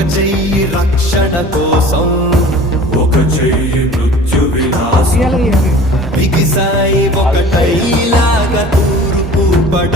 చెయ్యి రక్షణ కోసం, ఒక చెయ్యి మృత్యు వినాశం. బిగిసాయి ఒకటైలాగా తూర్పు పడ